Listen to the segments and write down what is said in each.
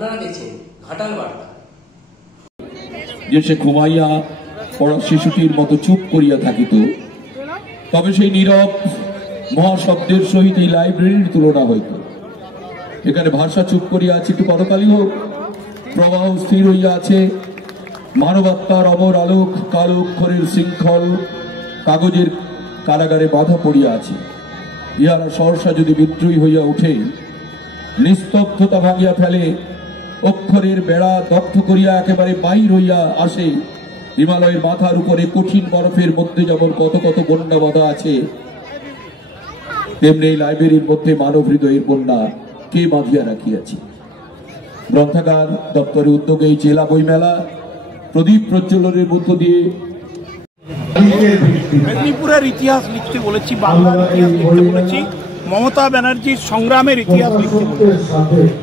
আপনারা দেখছেন ঘাটাল বার্তা। যে সে ঘুমাইয়া পড়া শিশুটির মতো চুপ করিয়া থাকিত, তবে সেই নীরব মহাশব্দের সহিত এই লাইব্রেরির তুলনা হইত। এখানে ভাষা চুপ করিয়া আছে, একটু পরকালী হোক, প্রবাহ স্থির হইয়া আছে, মানবাত্মার অমর আলোক কালো অক্ষরের শৃঙ্খল কাগজের কারাগারে বাধা পড়িয়া আছে। ইহারা সহসা যদি বিদ্রোহী হইয়া উঠে, নিস্তব্ধতা ভাঙিয়া ফেলে, অক্ষরের বেড়া দগ্ধ করিয়া একেবারে বাহির হইয়া আসে, হিমালয়ের মাথার উপরে কঠিন বরফের মধ্যে যেমন কত কত বন্যা বাঁধা আছে, তেমনি এই লাইব্রেরির মধ্যে মানব হৃদয়ের বন্যা কে বাঁধিয়া রাখিয়াছে। গ্রন্থাগার দপ্তরের উদ্যোগে এই জেলা বইমেলা প্রদীপ প্রজ্বলনের মধ্য দিয়ে মেদিনীপুরের ইতিহাস লিখতে বলেছি, বাংলার ইতিহাস লিখতে বলেছি, মমতা ব্যানার্জির সংগ্রামের ইতিহাস লিখতে বলেছি।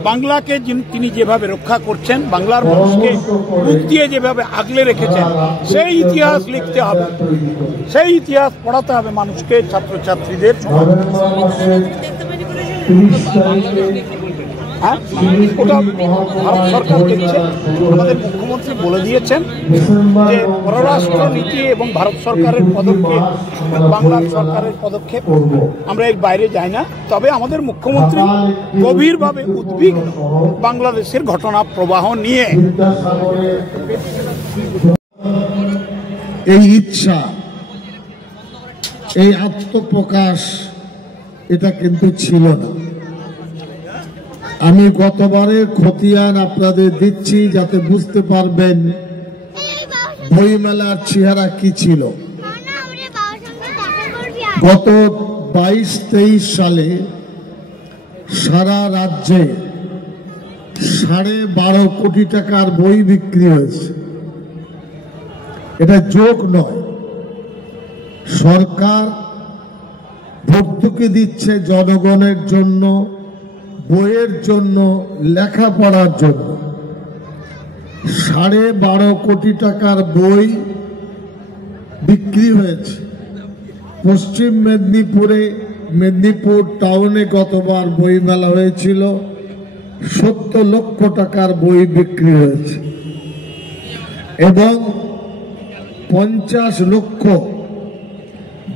বাংলাকে তিনি যেভাবে রক্ষা করছেন, বাংলার মানুষকে বুক দিয়ে যেভাবে আগলে রেখেছেন, সেই ইতিহাস লিখতে হবে, সেই ইতিহাস পড়াতে হবে মানুষকে, ছাত্রছাত্রীদের। ওটা ভারত সরকার দেখছে। আমাদের মুখ্যমন্ত্রী বলে দিয়েছেন যে পররাষ্ট্র নীতি এবং ভারত সরকারের পদক্ষেপ, বাংলা সরকারের পদক্ষেপ, আমরা এর বাইরে যাই না। তবে আমাদের মুখ্যমন্ত্রী গভীরভাবে উদ্বিগ্ন বাংলাদেশের ঘটনা প্রবাহ নিয়ে। এই ইচ্ছা, এই আত্মপ্রকাশ, এটা কিন্তু ছিল না। আমি গতবারের খতিয়ান আপনাদের দিচ্ছি যাতে বুঝতে পারবেন বইমেলার চেহারা কি ছিল। গত 22-23 সালে সারা রাজ্যে 12.5 কোটি টাকার বই বিক্রি হয়েছে। এটা জোক নয়। সরকার ভর্তুকি দিচ্ছে জনগণের জন্য, বইয়ের জন্য, লেখাপড়ার জন্য। 12.5 কোটি টাকার বই বিক্রি হয়েছে। পশ্চিম মেদিনীপুরে, মেদিনীপুর টাউনে গতবার বই মেলা হয়েছিল, 70 লক্ষ টাকার বই বিক্রি হয়েছে এবং 50 লক্ষ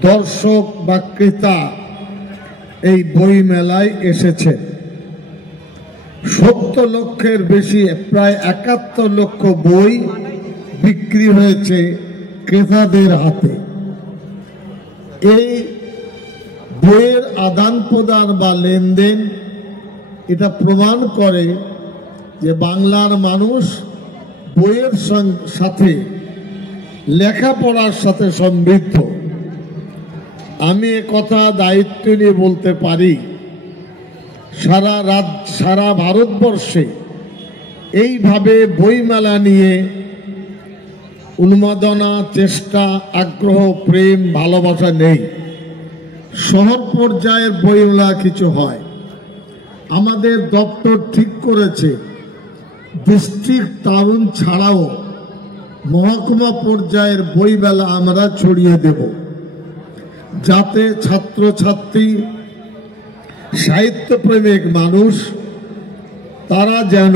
দর্শক বা ক্রেতা এই বই মেলায় এসেছে। 70 লক্ষের বেশি, প্রায় 71 লক্ষ বই বিক্রি হয়েছে ক্রেতাদের হাতে। এই বইয়ের আদান প্রদান বা লেনদেন এটা প্রমাণ করে যে বাংলার মানুষ বইয়ের সাথে, লেখাপড়ার সাথে সমৃদ্ধ। আমি কথা দায়িত্ব নিয়ে বলতে পারি, সারা ভারতবর্ষে এইভাবে বইমেলা নিয়ে উন্মাদনা, চেষ্টা, আগ্রহ, প্রেম, ভালোবাসা নেই। শহর পর্যায়ের বইমেলা কিছু হয়। আমাদের দপ্তর ঠিক করেছে ডিস্ট্রিক্ট টাউন ছাড়াও মহকুমা পর্যায়ের বইমেলা আমরা ছড়িয়ে দেব, যাতে ছাত্রছাত্রী, সাহিত্যপ্রেমিক মানুষ তারা যেন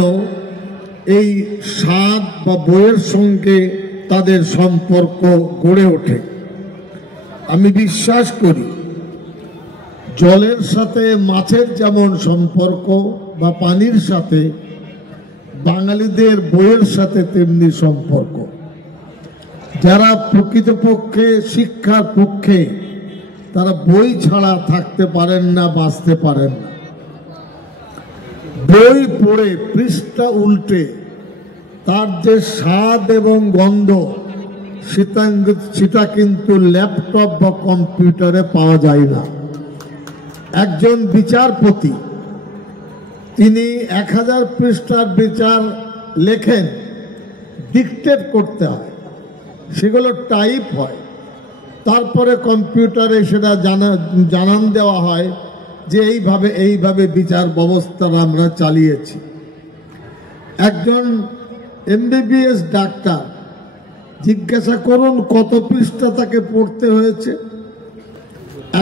এই স্বাদ বা বইয়ের সঙ্গে তাদের সম্পর্ক গড়ে ওঠে। আমি বিশ্বাস করি জলের সাথে মাছের যেমন সম্পর্ক বা পানির সাথে, বাঙালিদের বইয়ের সাথে তেমনি সম্পর্ক। যারা প্রকৃতপক্ষে শিক্ষার পক্ষে, তারা বই ছাড়া থাকতে পারেন না, বাঁচতে পারেন না। বই পড়ে পৃষ্ঠা উল্টে তার যে স্বাদ এবং গন্ধ, সেটা কিন্তু ল্যাপটপ বা কম্পিউটারে পাওয়া যায় না। একজন বিচারপতি তিনি 1000 পৃষ্ঠার বিচার লেখেন, ডিকটেট করতে হয়, সেগুলো টাইপ হয়, তারপরে কম্পিউটারে সেটা জানান দেওয়া হয় যে এইভাবে বিচার ব্যবস্থা আমরা চালিয়েছি। একজন MBBS ডাক্তার, জিজ্ঞাসা করুন কত পৃষ্ঠা তাকে পড়তে হয়েছে।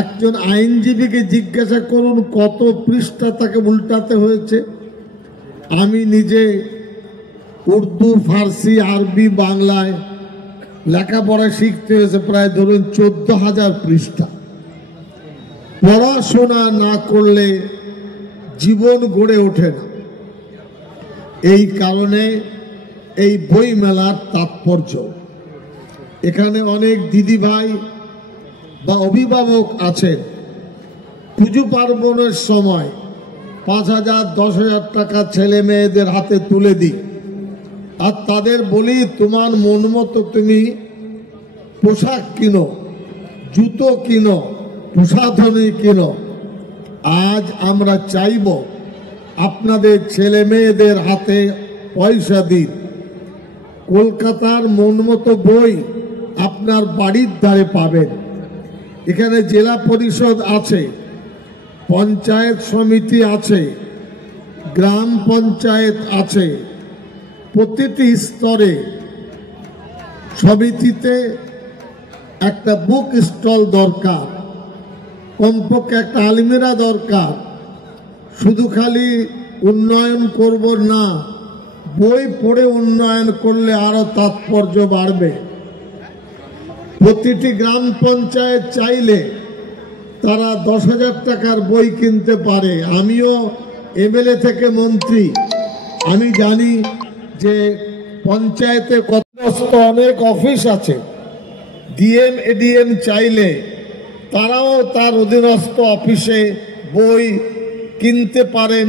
একজন আইনজীবীকে জিজ্ঞাসা করুন কত পৃষ্ঠা তাকে উল্টাতে হয়েছে। আমি নিজে উর্দু, ফার্সি, আরবি, বাংলায় লেখাপড়া শিখতে হয়েছে প্রায় ধরুন 14,000 পৃষ্ঠা। পড়াশোনা না করলে জীবন গড়ে ওঠে না। এই কারণে এই বই মেলার তাৎপর্য। এখানে অনেক দিদি ভাই বা অভিভাবক আছেন, পুজো পার্বণের সময় 5,000, 10,000 টাকা ছেলে মেয়েদের হাতে তুলে দিই, আর তাদের বলি তোমার মন মতো তুমি পোশাক কিনো, জুতো কিনো, প্রসাধনী কিনো। আজ আমরা চাইব আপনাদের ছেলে মেয়েদের হাতে পয়সা দিন। কলকাতার মন মতো বই আপনার বাড়ির ধারে পাবেন। এখানে জেলা পরিষদ আছে, পঞ্চায়েত সমিতি আছে, গ্রাম পঞ্চায়েত আছে। প্রতিটি স্তরে সমিতিতে একটা বুক স্টল দরকার, কমপক্ষে একটা আলমিরা দরকার। শুধু খালি উন্নয়ন করব না, বই পড়ে উন্নয়ন করলে আরো তাৎপর্য বাড়বে। প্রতিটি গ্রাম পঞ্চায়েত চাইলে তারা 10,000 টাকার বই কিনতে পারে। আমিও এমএলএ থেকে মন্ত্রী, আমি জানি যে পঞ্চায়েতে কত অনেক অফিস আছে। ডিএম, এডিএম চাইলে তারাও তার অধীনস্থ অফিসে বই কিনতে পারেন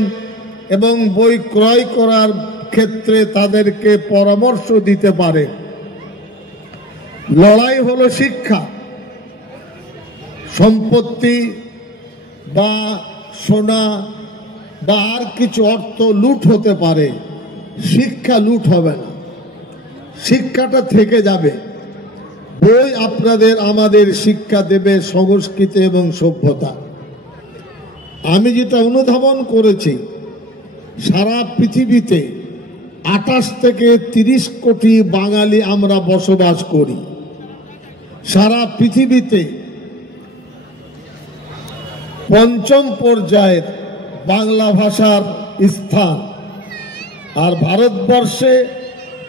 এবং বই ক্রয় করার ক্ষেত্রে তাদেরকে পরামর্শ দিতে পারে। লড়াই হলো শিক্ষা। সম্পত্তি বা সোনা বা আর কিছু অর্থ লুট হতে পারে, শিক্ষা লুট হবে না, শিক্ষাটা থেকে যাবে। বই আপনাদের আমাদের শিক্ষা দেবে সংস্কৃতি এবং সভ্যতা। আমি যেটা অনুধাবন করেছি, সারা পৃথিবীতে 28 থেকে 30 কোটি বাঙালি আমরা বসবাস করি। সারা পৃথিবীতে 5ম পর্যায়ের বাংলা ভাষার স্থান, আর ভারতবর্ষে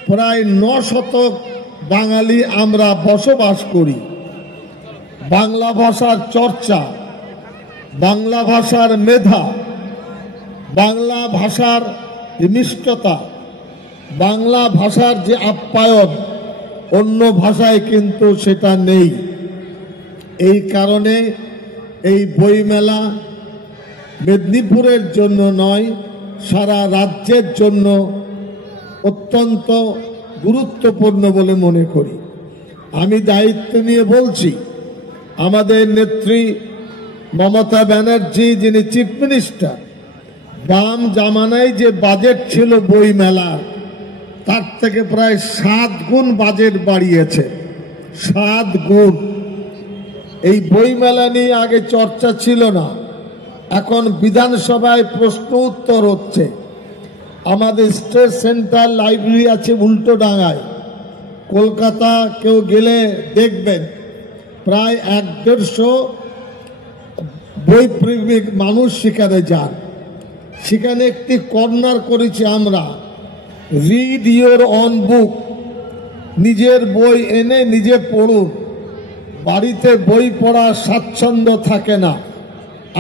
প্রায় 9 শতক বাঙালি আমরা বসবাস করি। বাংলা ভাষার চর্চা, বাংলা ভাষার মেধা, বাংলা ভাষার মিষ্টতা, বাংলা ভাষার যে আপ্যায়ন, অন্য ভাষায় কিন্তু সেটা নেই। এই কারণে এই বইমেলা মেদিনীপুরের জন্য নয়, সারা রাজ্যের জন্য অত্যন্ত গুরুত্বপূর্ণ বলে মনে করি। আমি দায়িত্ব নিয়ে বলছি, আমাদের নেত্রী মমতা ব্যানার্জি, যিনি চিফ মিনিস্টার, বাম জামানায় যে বাজেট ছিল বই মেলা, তার থেকে প্রায় 7 গুণ বাজেট বাড়িয়েছে। 7 গুণ। এই বই মেলা নিয়ে আগে চর্চা ছিল না, এখন বিধানসভায় প্রশ্ন উত্তর হচ্ছে। আমাদের স্টেট সেন্ট্রাল লাইব্রেরি আছে উল্টোডাঙায়, কলকাতা কেউ গেলে দেখবেন প্রায় 1-150 বই প্রেমিক মানুষ সেখানে যান। সেখানে একটি কর্নার করেছি আমরা, রিড ইয়োর অন বুক। নিজের বই এনে নিজে পড়ুন। বাড়িতে বই পড়ার স্বাচ্ছন্দ্য থাকে না,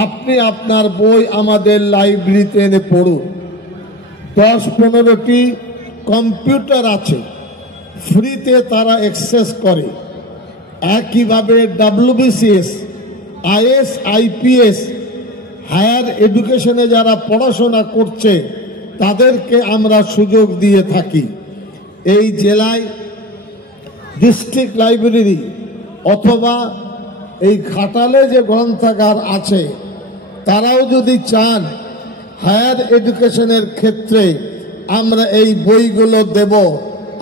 আপনি আপনার বই আমাদের লাইব্রেরিতে এনে পড়ুন। 10-15টি কম্পিউটার আছে, ফ্রিতে তারা অ্যাক্সেস করে। একইভাবে WBCS, IAS, IPS হায়ার এডুকেশনে যারা পড়াশোনা করছে তাদেরকে আমরা সুযোগ দিয়ে থাকি। এই জেলায় ডিস্ট্রিক্ট লাইব্রেরি অথবা এই ঘাটালে যে গ্রন্থাগার আছে, তারাও যদি চান হায়ার এডুকেশনের ক্ষেত্রে আমরা এই বইগুলো দেব,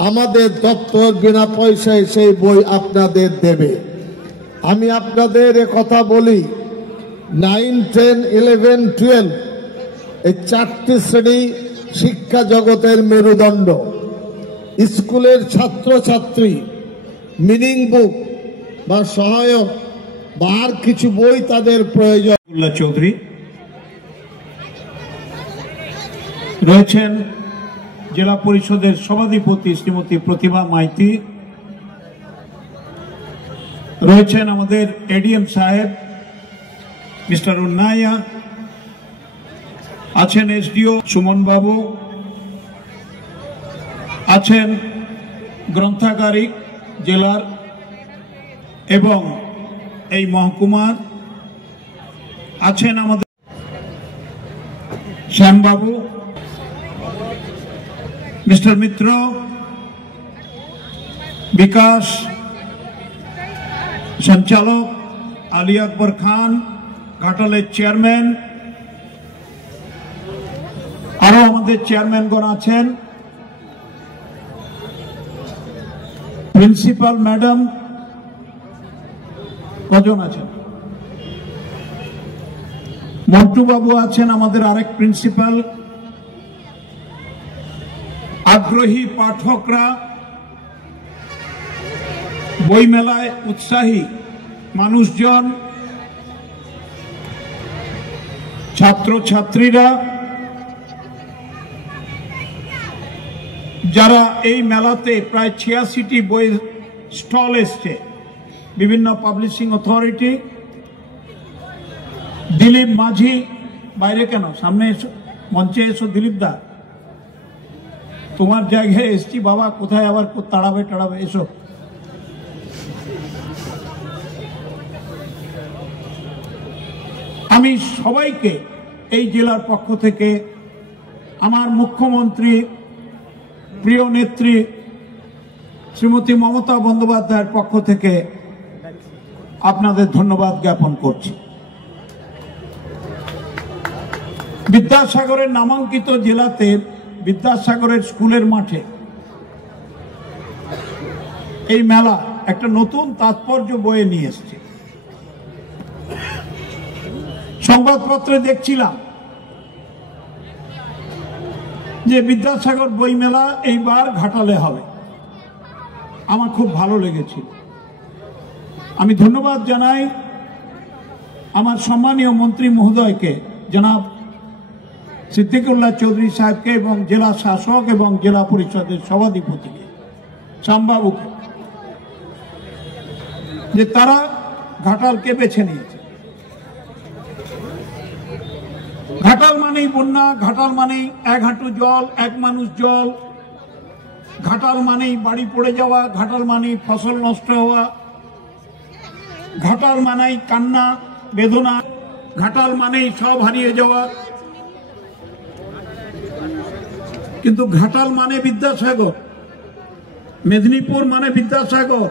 আমাদের দপ্তর বিনা পয়সায় সেই বই আপনাদের দেবে। আমি আপনাদের কথা বলি, 9, 10, 11, 12 এই 4টি শ্রেণী শিক্ষা জগতের মেরুদণ্ড। স্কুলের ছাত্রছাত্রী মিনিং বুক বা সহায়ক বা আর কিছু বই তাদের প্রয়োজন। চৌধুরী রয়েছেন জেলা পরিষদের সভাধিপতি শ্রীমতী প্রতিভা মাইতি, রয়েছেন আমাদের এডিএম সাহেব মিস্টার উন্নাইয়া, আছেন এসডিও সুমন বাবু, আছেন গ্রন্থাগারিক জেলার এবং এই মহকুমার, আছেন আমাদের শ্যামবাবু, মিস্টার মিত্র, বিকাশ সঞ্চালক আলী আকবর খান, ঘাটালের চেয়ারম্যান, আরো আমাদের চেয়ারম্যানগণ আছেন, প্রিন্সিপাল ম্যাডাম কজন আছেন, মন্টু বাবু আছেন আমাদের আরেক প্রিন্সিপাল, আগ্রহী পাঠকরা, বইমেলায় উৎসাহী মানুষজন, ছাত্রছাত্রীরা, যারা এই মেলাতে প্রায় 86টি বইয়ের স্টল এসছে, বিভিন্ন পাবলিশিং অথরিটি, দিলীপ মাঝি, বাইরে কেন, সামনে এসো, মঞ্চে এসো দিলীপ দা, তোমার জায়গায় এসছি বাবা, কোথায় আবার তাড়াবে টাড়াবে, এসো। আমি সবাইকে এই জেলার পক্ষ থেকে, আমার মুখ্যমন্ত্রী প্রিয় নেত্রী শ্রীমতী মমতা বন্দ্যোপাধ্যায়ের পক্ষ থেকে আপনাদের ধন্যবাদ জ্ঞাপন করছি। বিদ্যাসাগরের নামাঙ্কিত জেলাতে বিদ্যাসাগরের স্কুলের মাঠে এই মেলা একটা নতুন তাৎপর্য বয়ে নিয়ে এসছে। সংবাদপত্রে দেখছিলাম যে বিদ্যাসাগর বই মেলা এইবার ঘাটালে হবে, আমার খুব ভালো লেগেছিল। আমি ধন্যবাদ জানাই আমার সম্মানীয় মন্ত্রী মহোদয়কে, জনাব সিদ্দিকুল্লাহ চৌধুরী সাহেবকে এবং জেলা শাসক এবং জেলা পরিষদের সভাধিপতিকে, শ্যামবাবুকে, যে তারা ঘাটালকে বেছে নিয়েছে। ঘাটাল মানেই বন্যা, ঘাটাল মানেই এক হাঁটু জল, এক মানুষ জল, ঘাটাল মানেই বাড়ি পড়ে যাওয়া, ঘাটাল মানেই ফসল নষ্ট হওয়া, ঘাটাল মানেই কান্না বেদনা, ঘাটাল মানেই সব হারিয়ে যাওয়া। কিন্তু ঘাটাল মানে বিদ্যাসাগর, মেদিনীপুর মানে বিদ্যাসাগর,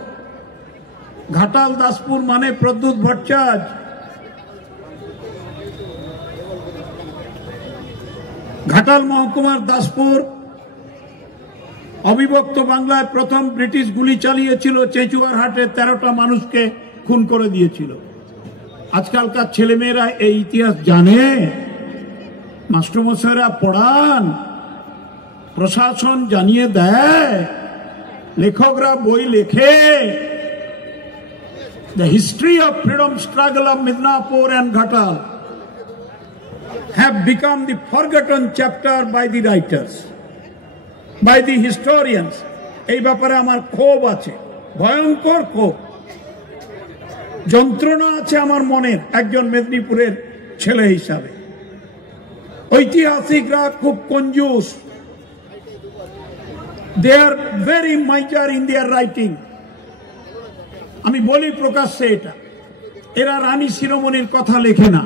ঘাটাল দাসপুর মানে প্রদ্যুৎ ভট্টাচার্য, ঘাটাল মহকুমার দাসপুর অবিভক্ত বাংলায় প্রথম ব্রিটিশ গুলি চালিয়েছিল, চেচুয়ার হাটে 13টা মানুষকে খুন করে দিয়েছিল। আজকালকার ছেলেমেয়েরা এই ইতিহাস জানে? মাস্টারমশাইরা পড়ান, প্রশাসন জানিয়ে দেয়, লেখকরা বই লেখে। The history of freedom struggle of Midnapur and Ghatal have become the forgotten chapter by the writers, by the historians. এই ব্যাপারে আমার ক্ষোভ আছে, ভয়ঙ্কর ক্ষোভ, যন্ত্রণা আছে আমার মনের একজন মেদিনীপুরের ছেলে হিসাবে। ঐতিহাসিকরা খুব কঞ্জুস, they are very major in their writing. আমি বলি প্রকাশ্যে এটা, এরা রানী শিরোমণির কথা লেখে না,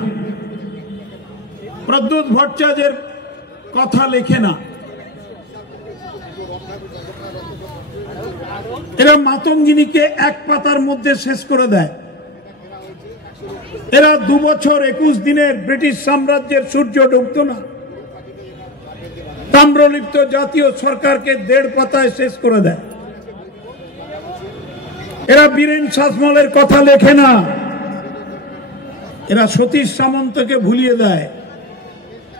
প্রদ্যুৎ ভট্টাচার্যের কথা লেখে না, এরা মাতঙ্গিনীকে এক পাতার মধ্যে শেষ করে দেয়। এরা 2 বছর 21 দিনের ব্রিটিশ সাম্রাজ্যের সূর্য ডুবত না, তাম্রলিপ্ত জাতীয় সরকারকে 1.5 পাতায় শেষ করে দেয়। এরা বীরেন শাসমলের কথা লেখে না, এরা সতীশ সামন্তকে ভুলিয়ে দেয়,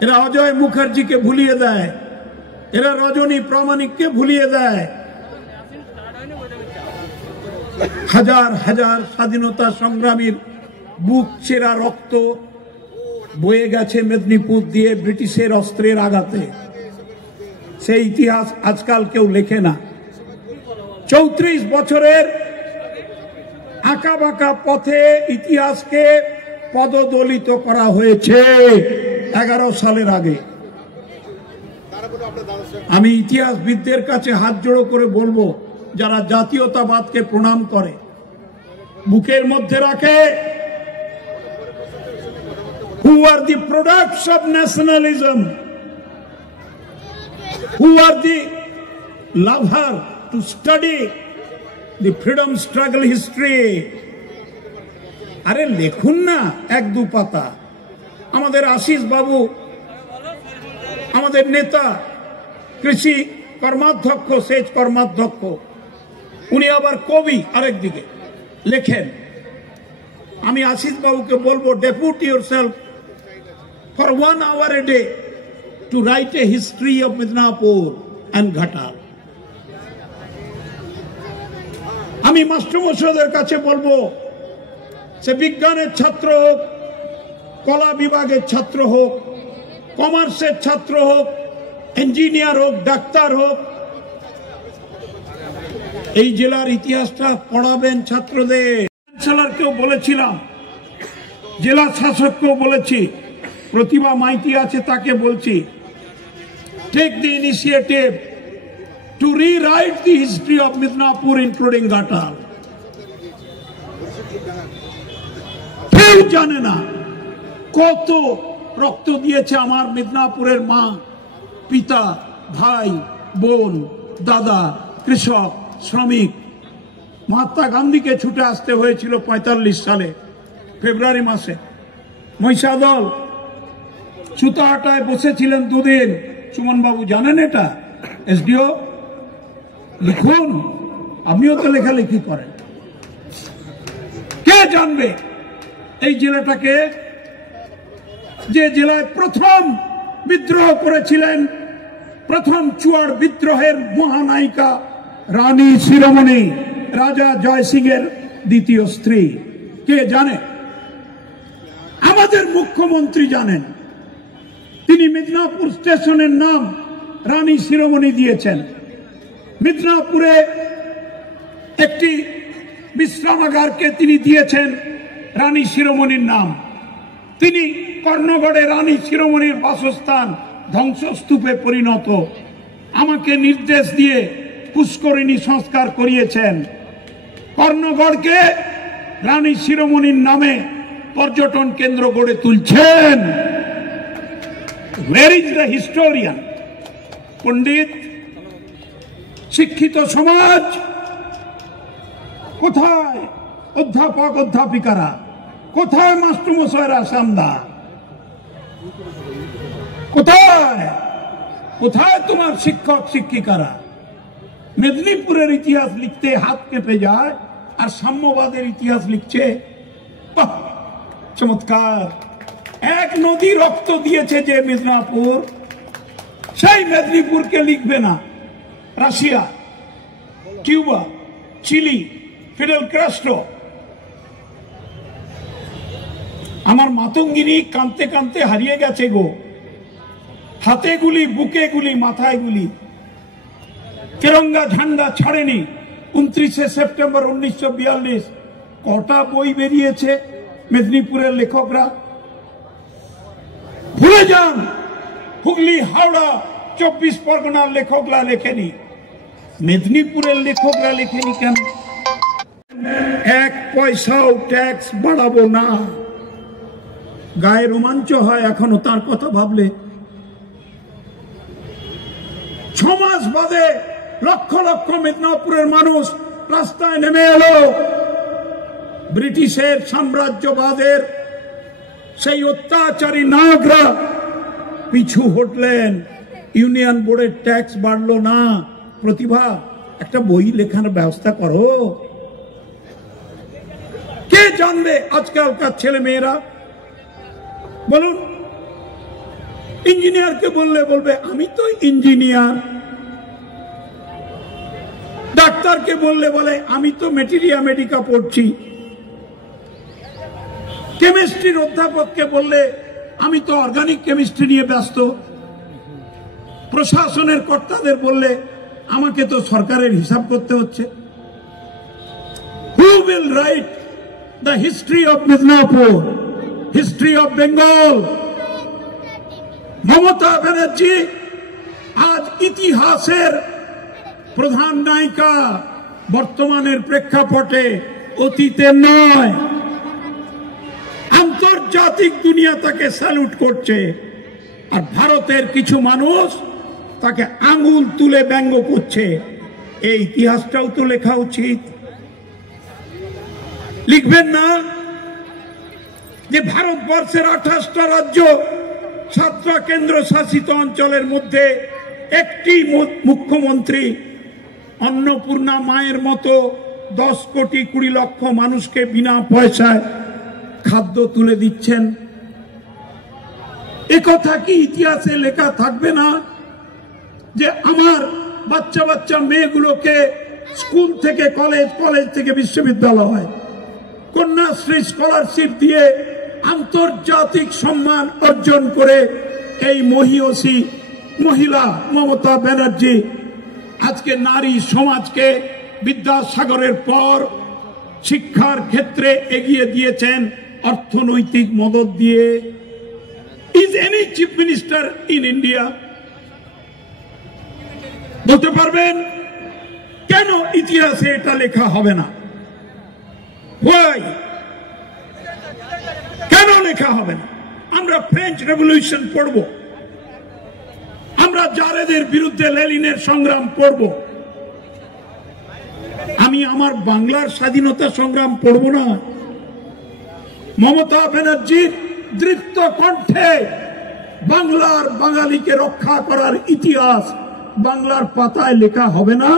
এরা অজয় মুখার্জিকে ভুলিয়ে দেয়, এরা রজনী প্রামাণিককে ভুলিয়ে দেয়। হাজার হাজার স্বাধীনতা সংগ্রামীর বুক চেরা রক্ত বয়ে গেছে মেদিনীপুর দিয়ে ব্রিটিশের অস্ত্রের আঘাতে। সেই ইতিহাস আজকাল কেউ লেখে না। 34 বছরের আঁকা বাঁকা পথে ইতিহাসকে পদদলিত করা হয়েছে 11 সালের আগে। আমি ইতিহাসবিদদের কাছে হাত জোড়ো করে বলবো, যারা জাতীয়তাবাদকে প্রণাম করে, বুকের মধ্যে রাখে, who are the products of nationalism, who are the lover to study the freedom struggle history, আরে লেখুন না 1-2 পাতা। আমাদের আশিস বাবু, আমাদের নেতা, কৃষি কর্মাধ্যক্ষ, সেচ কর্মাধ্যক্ষ, উনি আবার কবি, আরেকদিকে লেখেন। আমি আশিস বাবুকে বলবো, ডেপুট yourself for 1 hour a day to write a history of Midnapur and Ghatal. আমি মাস্টারমশাইদের কাছে বলবো, সে বিজ্ঞানের ছাত্র হোক, কলা বিভাগের ছাত্র হোক, কমার্সের ছাত্র হোক, ইঞ্জিনিয়ার হোক, ডাক্তার হোক, এই জেলার ইতিহাসটা পড়াবেন ছাত্রদের। চ্যান্সেলরকেও বলেছিলাম, জেলা শাসককেও বলেছি, প্রতিভা মাইতি আছে তাকে বলছি, take the initiative to rewrite the history of Midnapore including Ghatal. কেউ জানে না কত রক্ত দিয়েছে আমার মিদনাপুরের মা, পিতা, ভাই, বোন, দাদা, কৃষক, শ্রমিক। মহাত্মা গান্ধীকে ছুটে আসতে হয়েছিল 45 সালে ফেব্রুয়ারি মাসে। মহিষাদল সুতাহাটায় বসেছিলেন 2 দিন। সুমন বাবু জানেন এটা? এসডিও লিখুন, আপনিও তো লেখালেখি করেন। কে জানবে এই জেলাটাকে, যে জেলায় প্রথম বিদ্রোহ করেছিলেন, প্রথম চুয়াড় বিদ্রোহের মহানায়িকা রানী শিরোমণি, রাজা জয় সিং এর দ্বিতীয় স্ত্রী। কে জানে? আমাদের মুখ্যমন্ত্রী জানেন। তিনি মিদনাপুর স্টেশনের নাম রানী শিরোমণি দিয়েছেন। মিদনাপুরে একটি বিশ্রামাগারকে তিনি দিয়েছেন রানী শিরোমণির নাম। তিনি কর্ণগড়ে রানী শিরোমণির বাসস্থান ধ্বংসস্তূপে পরিণত। আমাকে নির্দেশ দিয়ে পুষ্করিণী সংস্কার করিয়েছেন। কর্ণগড়কে রানী শিরোমণির নামে পর্যটন কেন্দ্র গড়ে তুলছেন। Where is the historian? পণ্ডিত, শিক্ষিত সমাজ কোথায়? অধ্যাপক অধ্যাপিকারা কোথায়? মাস্টারমশাইরা, সামদার কোথায়? কোথায় তোমার শিক্ষক শিক্ষিকারা? মেদিনীপুরের ইতিহাস লিখতে হাত কেঁপে যায়, আর সাম্যবাদের ইতিহাস লিখছে। বাহ, চমৎকার! এক নদী রক্ত দিয়েছে যে মিদনাপুর, সেই মেদিনীপুরকে লিখবে না Russia, Cuba, Chile, Fidel Castro. আমার মাতঙ্গিনী কাঁদতে কাঁদতে হারিয়ে গেছে গো। হাতে গুলি, বুকে গুলি, মাথায় গুলি, তেরঙ্গা ঝান্ডা ছাড়েনি। 29 সেপ্টেম্বর 1942 কটা বই বেরিয়েছে মেদিনীপুরের লেখকরা? ভুলে যান। হুগলি, হাওড়া, 24 পরগনার লেখকরা লেখেনি, মেদিনীপুরের লেখকরা লেখেনি কেন? 1 পয়সাও ট্যাক্স বাড়াবো না। গায়ে রোমাঞ্চ হয় এখনো তার কথা ভাবলে। 6 মাস বাদে লক্ষ লক্ষ মিদনাপুরের মানুষ রাস্তায় নেমে এলো। ব্রিটিশের সাম্রাজ্যবাদের সেই অত্যাচারী নায়করা পিছু হটলেন। ইউনিয়ন বোর্ডের ট্যাক্স বাড়লো না। প্রতিভা, একটা বই লেখার ব্যবস্থা করো। কে জানবে আজকালকার ছেলে মেয়েরা? বলুন, ইঞ্জিনিয়ারকে বললে বলবে আমি তো ইঞ্জিনিয়ার। ডাক্তারকে বললে বলে আমি তো মেটেরিয়া মেডিকা পড়ছি। কেমিস্ট্রির অধ্যাপককে বললে আমি তো অর্গানিক কেমিস্ট্রি নিয়ে ব্যস্ত। প্রশাসনের কর্তাদের বললে আমাকে তো সরকারের হিসাব করতে হচ্ছে। Who will write the history of Midnapur, history of Bengal? Mamata Banerjee আজ ইতিহাসের প্রধান নায়িকা, বর্তমানের প্রেক্ষাপটে, অতীতের নয়। আন্তর্জাতিক দুনিয়া তাকে স্যালুট করছে, আর ভারতের কিছু মানুষ তাকে আঙুল তুলে ব্যঙ্গ করছে। এই ইতিহাসটাও তো লেখা উচিত। লিখবেন না যে ভারতবর্ষের 28টা রাজ্য, 7টা কেন্দ্র শাসিত অঞ্চলের মধ্যে একটি মুখ্যমন্ত্রী অন্নপূর্ণা মায়ের মতো 10 কোটি 20 লক্ষ মানুষকে বিনা পয়সায় খাদ্য তুলে দিচ্ছেন। একথা কি ইতিহাসে লেখা থাকবে না যে আমার বাচ্চা বাচ্চা মেয়েগুলোকে স্কুল থেকে কলেজ, কলেজ থেকে বিশ্ববিদ্যালয় কন্যাশ্রী স্কলারশিপ দিয়ে আন্তর্জাতিক সম্মান অর্জন করে এই মহিয়সী মহিলা মমতা ব্যানার্জি আজকে নারী সমাজকে বিদ্যাসাগরের পর শিক্ষার ক্ষেত্রে এগিয়ে দিয়েছেন অর্থনৈতিক মদত দিয়ে। Is any chief minister in India বলতে পারবেন কেন ইতিহাসে এটা লেখা হবে না? Why? কেন লেখা হবে না? আমরা ফ্রেঞ্চ রেভলিউশন পড়ব, আমরা জারেদের বিরুদ্ধে লেনিনের সংগ্রাম পড়ব। আমি আমার বাংলার স্বাধীনতা সংগ্রাম পড়ব না? মমতা ব্যানার্জির দৃপ্ত কণ্ঠে বাংলার বাঙালিকে রক্ষা করার ইতিহাস বাংলার পাতায় লেখা হবে না?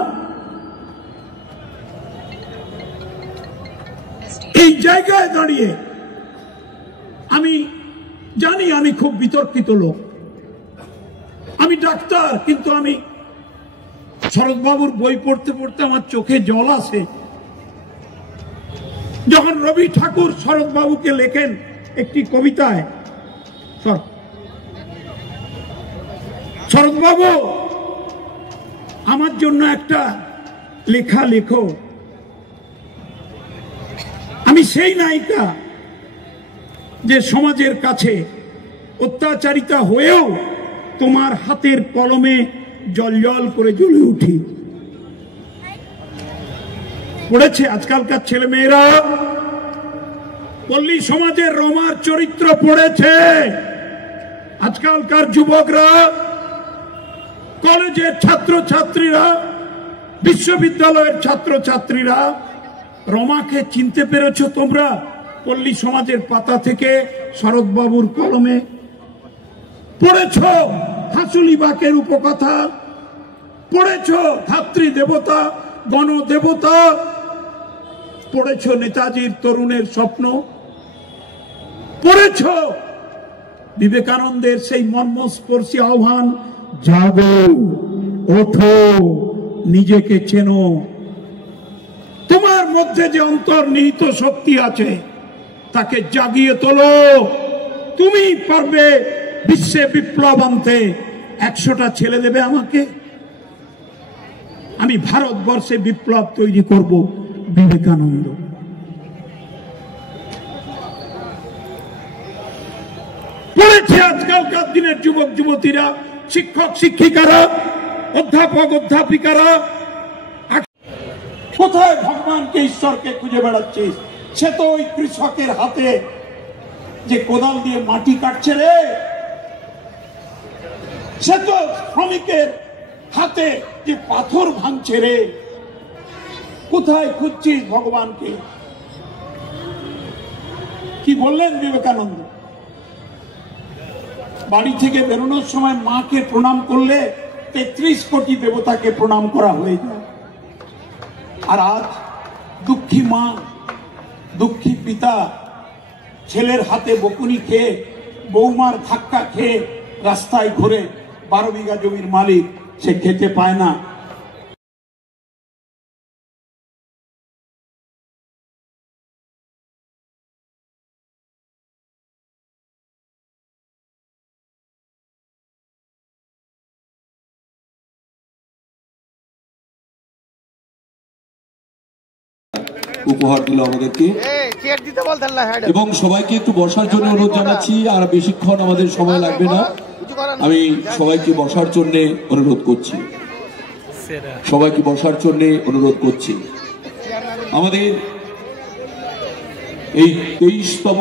এই জায়গায় দাঁড়িয়ে আমি জানি আমি খুব বিতর্কিত লোক, আমি ডাক্তার, কিন্তু আমি শরৎবাবুর বই পড়তে পড়তে আমার চোখে জল আসে। যখন রবি ঠাকুর শরৎবাবুকে লেখেন একটি কবিতায়, শরৎবাবু আমার জন্য একটা লেখা লেখো। আমি সেই নায়িকা যে সমাজের কাছে অত্যাচারিতা হয়েও তোমার হাতের কলমে জল করে জ্বলে উঠি। পড়েছে আজকালকার ছেলে মেয়েরা, পল্লী সমাজের রমার চরিত্র পড়েছে আজকালকার যুবকরা, কলেজের ছাত্রছাত্রীরা, বিশ্ববিদ্যালয়ের ছাত্রছাত্রীরা। রমাকে চিনতে পেরেছ তোমরা? পল্লী সমাজের পাতা থেকে শরৎবাবুর কলমে পড়েছ হাসুলি বাকের উপকথা, পড়েছ ধাত্রী দেবতা, গণদেবতা, পড়েছ নেতাজির তরুণের স্বপ্ন, পড়েছ বিবেকানন্দের সেই মর্মস্পর্শী আহ্বান, জাগো, ওঠো, নিজেকে চেনো। তোমার মধ্যে যে অন্তর্নিহিত শক্তি আছে তাকে জাগিয়ে তোলো। তুমি পারবে বিশ্বে বিপ্লব আনতে। 100টা ছেলে দেবে আমাকে, আমি ভারতবর্ষে বিপ্লব তৈরি করব। বিবেকানন্দ। পড়েছে আজকালকার দিনের যুবক যুবতীরা, শিক্ষক শিক্ষিকারা, অধ্যাপক অধ্যাপিকারা। কোথায় ভগবানকে ঈশ্বরকে খুঁজে বেড়াচ্ছিস? সে তো ওই কৃষকের হাতে যে কোদাল দিয়ে মাটি কাটছে রে, সে তো শ্রমিকের হাতে যে পাথর ভাঙছে রে। কোথায় খুঁজছিস ভগবানকে? কি বললেন বিবেকানন্দ? বাড়ি থেকে বেরোনোর সময় মাকে প্রণাম করলে 33 কোটি দেবতাকে প্রণাম করা হয়ে যায়। আর আজ দুঃখী মা, দুঃখী পিতা ছেলের হাতে বকুনি খেয়ে, বৌমার ধাক্কা খেয়ে রাস্তায় ঘুরে, 12 বিঘা জমির মালিক, সে খেতে পায় না। উপহার দিল আমাদেরকে। এবং সবাইকে একটু বসার জন্য অনুরোধ জানাচ্ছি, আর বেশিক্ষণ আমাদের সময় লাগবে না। আমি সবাইকে বসার জন্য অনুরোধ করছি, সবাইকে বসার জন্য অনুরোধ করছি। আমাদের এই 23তম